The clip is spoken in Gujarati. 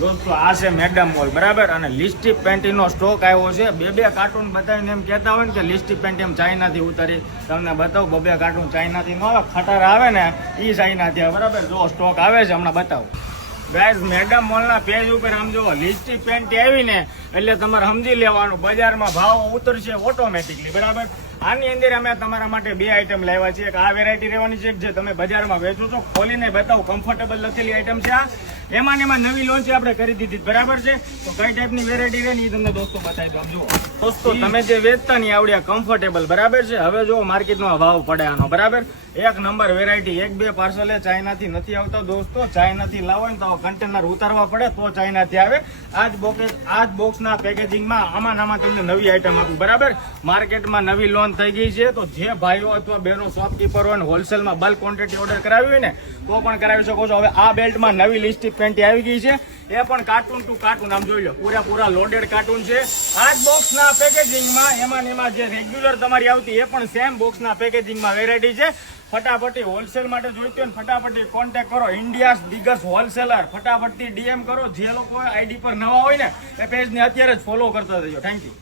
દોસ્તો આ છે મેડમ મોલ બરાબર, અને લિસ્ટી પેન્ટીનો સ્ટોક આવ્યો છે. બે કાર્ટૂન બતાવીને એમ કહેતા હોય ને કે લિસ્ટી પેન્ટ એમ ચાઇનાથી ઉતરી, તમને બતાવું બે કાર્ટૂન ચાઇનાથી ન આવે, ખટાર આવે ને એ ચાઇનાથી આવે બરાબર. જો સ્ટોક આવે છે હમણાં બતાવું ગાઈઝ. મેડમ મોલના પેજ ઉપર આમ જો લિસ્ટી પેન્ટ આવી ને એટલે તમારે સમજી લેવાનું બજારમાં ભાવ ઉતરશે ઓટોમેટિકલી બરાબર. આની અંદર અમે તમારા માટે બે આઈટમ લાવ્યા છીએ. એક આ વેરાયટી રહેવાની છે જે તમે બજારમાં વેચો છો, ખોલીને બતાવું કમ્ફર્ટેબલ લખેલી આઈટમ છે આ. એમાં નવી લોન્ચ આપણે કરી દીધી બરાબર છે. તો કઈ ટાઈપની વેરાયટી રહે ને એ તમને દોસ્તો બતાવી દો. જુઓ દોસ્તો તમે જે વેચતા નહીં આવડ્યા કમ્ફર્ટેબલ બરાબર છે. હવે જો માર્કેટમાં ભાવ પડે આનો બરાબર. એક નંબર વેરાયટી, એક બે પાર્સલે ચાઇનાથી નથી આવતા દોસ્તો. ચાઇનાથી લાવો ને તો કન્ટેનર ઉતારવા પડે તો ચાઇનાથી આવે. આજ બોક્સના પેકેજિંગમાં આમાં તમને નવી આઈટમ આપું બરાબર. માર્કેટમાં નવી લોન્ચ થઈ ગઈ છે. તો જે ભાઈઓ અથવા બહેનો શોપકીપર હોય ને હોલસેલમાં બલ્ક ક્વોન્ટિટી ઓર્ડર કરાવી હોય ને તો પણ કરાવી શકો છો. હવે આ બેલ્ટમાં નવી લિસ્ટી પેન્ટ આવી ગઈ છે. એ પણ કાર્ટૂન ટુ કાર્ટૂન આમ જોઈ લો, પૂરા લોડેડ કાર્ટૂન છે. આ જ બોક્સના પેકેજિંગમાં એમાં જે રેગ્યુલર તમારી આવતી એ પણ સેમ બોક્સના પેકેજિંગમાં વેરાયટી છે. ફટાફટી હોલસેલ માટે જોઈતી હોય ને ફટાફટી કોન્ટેક્ટ કરો. India's biggest wholesaler. ફટાફટથી ડીએમ કરો. જે લોકો આઈડી પર નવા હોય ને એ પેજને અત્યારે જ ફોલો કરતા રહેજો. Thank you.